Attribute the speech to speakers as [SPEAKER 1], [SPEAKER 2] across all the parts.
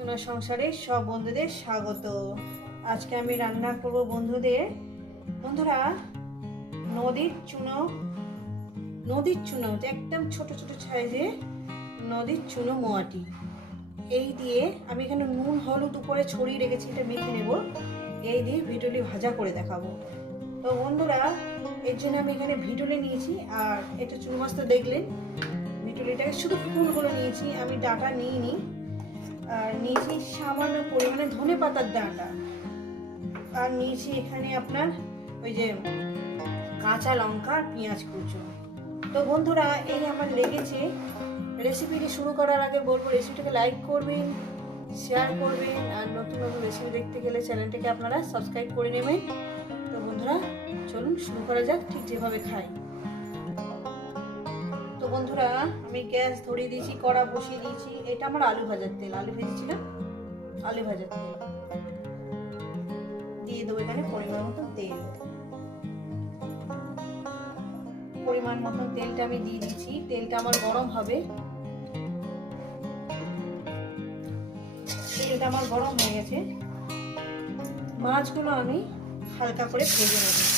[SPEAKER 1] সোনা সংসারে সব বন্ধুদের স্বাগত। আজকে আমি রান্না করব বন্ধুদের। বন্ধুরা, নদীর চুনো নদীর চুনো একদম ছোট ছোট সাইজে নদীর চুনো মোয়াটি। এই দিয়ে আমি এখানে নুন, হলুদ উপরে ছড়িয়ে রেখেছি, এটা মেখে নেব। এই দিয়ে ভিটুলি ভাজা করে দেখাবো। তো বন্ধুরা, এর জন্য আমি এখানে ভিটুলি নিয়েছি, আর এটা চুনো মাছ তো দেখলেন। ভিটুলিটাকে শুধু ফুলগুলো নিয়েছি, আমি ডাটা নিইনি। আর নিয়েছি সামান্য পরিমাণে ধনে পাতার ডাঁটা। আর নিয়েছি এখানে আপনার ওই যে কাঁচা লঙ্কা আর পেঁয়াজ কুচো। তো বন্ধুরা, এই আমার লেগেছে রেসিপিটি শুরু করার আগে বলব, রেসিপিটাকে লাইক করবেন, শেয়ার করবেন, আর নতুন নতুন রেসিপি দেখতে গেলে চ্যানেলটাকে আপনারা সাবস্ক্রাইব করে নেবেন। তো বন্ধুরা, চলুন শুরু করা যাক, ঠিক যেভাবে তো বন্ধুরা, আমি গ্যাস ধরিয়ে দিয়েছি, কড়া বসিয়ে দিয়েছি। এটা আমার আলু ভাজার তেল। আলু ভেজেছিলাম আলু ভাজার তেল। দিয়ে দেবো এখানে পরিমাণ মতন তেল। পরিমাণ মতন তেলটা আমি দিয়ে দিচ্ছি। তেলটা আমার গরম হবে। তেলটা আমার গরম হয়ে গেছে। মাছগুলো আমি হালকা করে ভেজে নেব।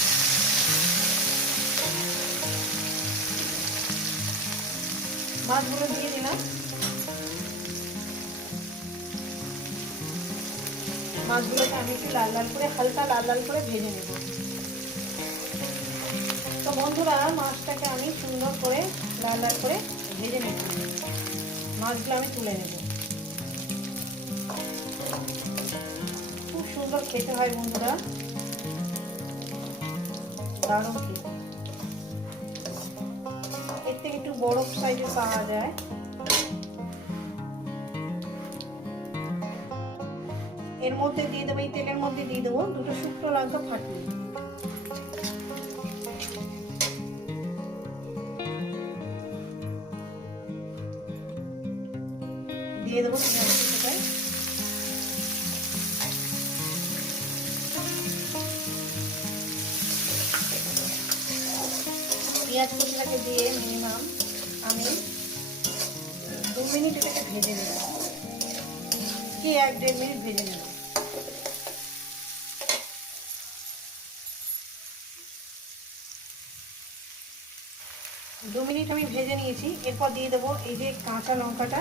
[SPEAKER 1] মাছগুলো দিয়ে দিলাম। মাছগুলোকে আমি একটু লাল লাল করে, হালকা লাল লাল করে ভেজে নেব। তো বন্ধুরা, মাছটাকে আমি সুন্দর করে লাল লাল করে ভেজে নেব। মাছগুলো আমি তুলে নেব। খুব সুন্দর খেতে হয় বন্ধুরা। দারুণ খেতে। থেকে সাইজে পাওয়া যায়। এর মধ্যে দিয়ে দেবো, এই তেলের মধ্যে দিয়ে দেবো দুটো শুকনো লঙ্কা ফাটিয়ে দিয়ে দেবো পেঁয়াজ কুচিটাকে দিয়ে মিনিমাম আমি দু মিনিট এটাকে ভেজে নেব। কি এক দেড় মিনিট ভেজে নেব। দু মিনিট আমি ভেজে নিয়েছি। এরপর দিয়ে দেবো এই যে কাঁচা লঙ্কাটা।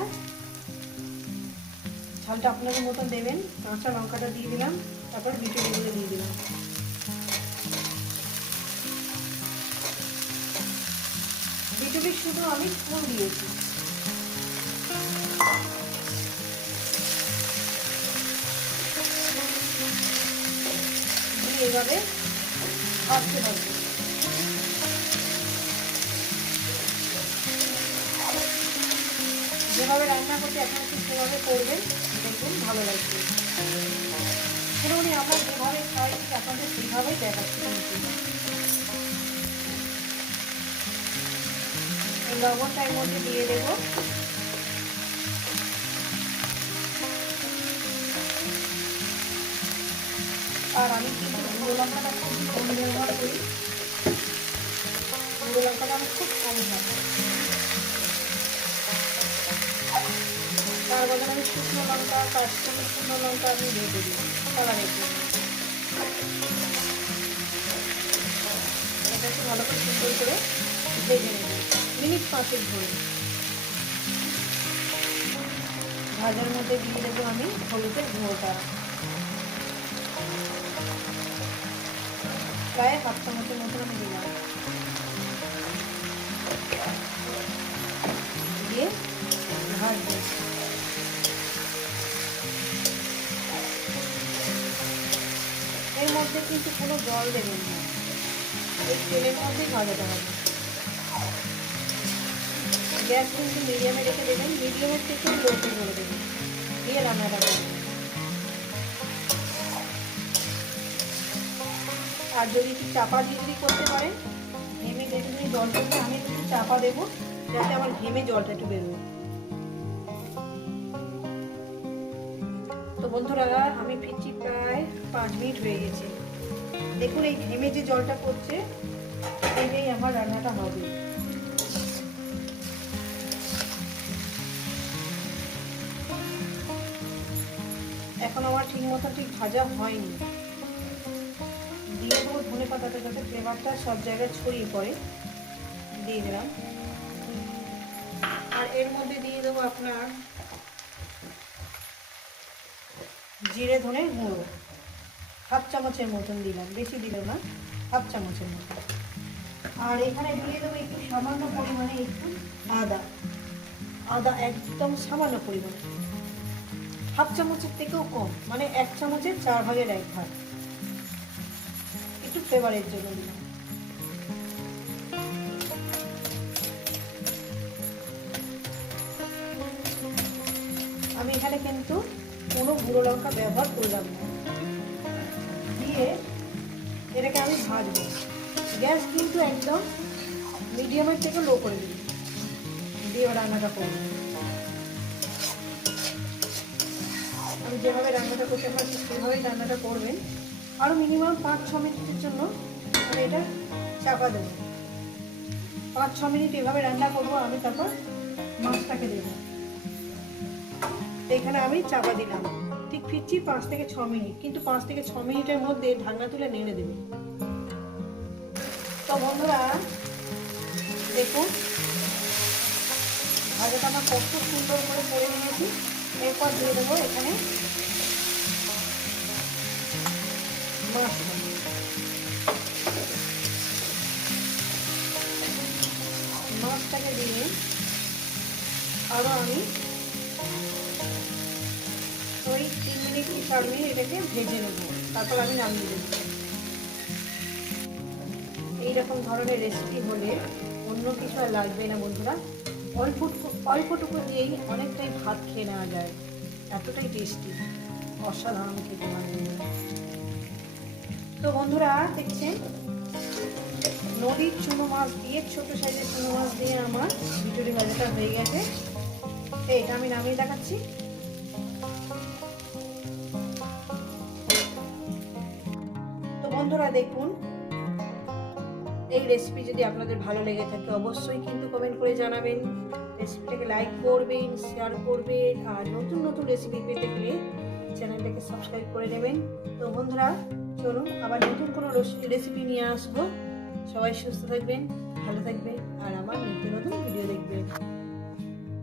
[SPEAKER 1] ঝালটা আপনাদের মতন দেবেন। কাঁচা লঙ্কাটা দিয়ে দিলাম। তারপর বিটুলিগুলো দিয়ে দিলাম। বিটুলি শুধু আমি ফুল দিয়েছি। এভাবে ভাজতে যেভাবে রান্না করতে আপনারা ঠিক সেভাবে করবেন দেখবেন ভালো লাগবে। পুরোপুরি আমরা যেভাবে খাই, আপনাদের সেইভাবেই দেখাচ্ছি। লবণটা এর মধ্যে দিয়ে দেব। আর আমি কিন্তু গুঁড়ো লঙ্কাটা খুব কম ব্যবহার করি। গুঁড়ো লঙ্কাটা আমি খুব কম খাব তার বদলে আমি শুকনো লঙ্কা, কাশ্মীরি শুকনো লঙ্কা আমি দিয়ে দিই কালারের জন্য এটাকে ভালো করে সুন্দর করে ভেজে নেব। মিনিট পাঁচেক ধরে। ভাজার মধ্যে দিয়ে দেবো আমি হলুদের গুঁড়োটা। প্রায় হাফ চামচের মতো আমি দিলাম। দিয়ে ভাজবো এর মধ্যে কিন্তু কোনো জল দেবেন না। এই তেলের মধ্যেই ভাজাতে হবে। গ্যাস কিন্তু মিডিয়ামে রেখে দেবেন মিডিয়ামের থেকে লোতে করে দেবেন। দিয়ে রান্নাটা করবেন। আর যদি একটু চাপা দিয়ে করতে পারেন ঘেমে যেতে যদি জলটা আমি একটু চাপা দেবো, যাতে আমার ঘেমে জলটা একটু বেরোয়। তো বন্ধুরা, আমি ফিরছি প্রায় পাঁচ মিনিট হয়ে গেছে। দেখুন, এই ঘেমে যে জলটা পড়ছে এটাই আমার রান্নাটা হবে। এখন আমার ঠিক মতো ঠিক ভাজা হয়নি। দিয়ে দেবো ধনে পাতাটা যাতে ফ্লেভারটা সব জায়গায় ছড়িয়ে পড়ে। দিয়ে দিলাম। আর এর মধ্যে দিয়ে দেবো আপনার জিরে ধনে গুঁড়ো। হাফ চামচের মতন দিলাম, বেশি দিল না, হাফ চামচের মতন। আর এখানে দিয়ে দেবো একটু সামান্য পরিমাণে একটু আদা। আদা একদম সামান্য পরিমাণে। হাফ চামচের থেকেও কম মানে এক চামচের চার ভাগের এক ভাগ। একটু ফ্লেভারের জন্য আমি এখানে কিন্তু কোনো গুঁড়ো লঙ্কা ব্যবহার করলাম না। দিয়ে এটাকে আমি ভাজবো। গ্যাস কিন্তু একদম মিডিয়ামের থেকে লো করে দিই দিয়ে রান্নাটা করব। আমি যেভাবে রান্নাটা করতে পারছি সেভাবেই রান্নাটা করবেন। আরও মিনিমাম পাঁচ, ছ মিনিটের জন্য আমি এটা চাপা দেবো। পাঁচ, ছ মিনিট এভাবে রান্না করব, আমি তারপর মাছটাকে দেবো। এখানে আমি চাপা দিলাম। ঠিক ফিরছি পাঁচ থেকে ছ মিনিট, কিন্তু পাঁচ থেকে ছ মিনিটের মধ্যে ঢাকনা তুলে নেড়ে দেবে। তো বন্ধুরা, দেখুন, ভাজাটা আমার কত সুন্দর করে করে নিয়েছি। এরপর দিয়ে দেবো এখানে মাছটাকে দিয়ে আরও আমি ওই তিন মিনিট কি চার মিনিট এটাকে ভেজে নেব। তারপর আমি নামিয়ে দেবো। এইরকম ধরনের রেসিপি হলে অন্য কিছু আর লাগবে না বন্ধুরা। অল্প অল্পটুকু দিয়েই অনেকটাই ভাত খেয়ে নেওয়া যায়। এতটাই টেস্টি অসাধারণ খেতে মানে তো বন্ধুরা, দেখছেন? নদীর চুনো মাছ দিয়ে, ছোট সাইজের চুনো মাছ দিয়ে আমার ভিটুরি ভাজাটা হয়ে গেছে। এইটা আমি নামিয়ে দেখাচ্ছি। তো বন্ধুরা, দেখুন, এই রেসিপি যদি আপনাদের ভালো লেগে থাকে, অবশ্যই কিন্তু কমেন্ট করে জানাবেন। রেসিপিটাকে লাইক করবেন শেয়ার করবেন, আর নতুন নতুন রেসিপি পেতে গেলে চ্যানেলটাকে সাবস্ক্রাইব করে নেবেন। তো বন্ধুরা, চলুন আবার নতুন কোনো রেসিপি নিয়ে আসব। সবাই সুস্থ থাকবেন, ভালো থাকবেন, আর আমার নিত্য নতুন ভিডিও দেখবেন।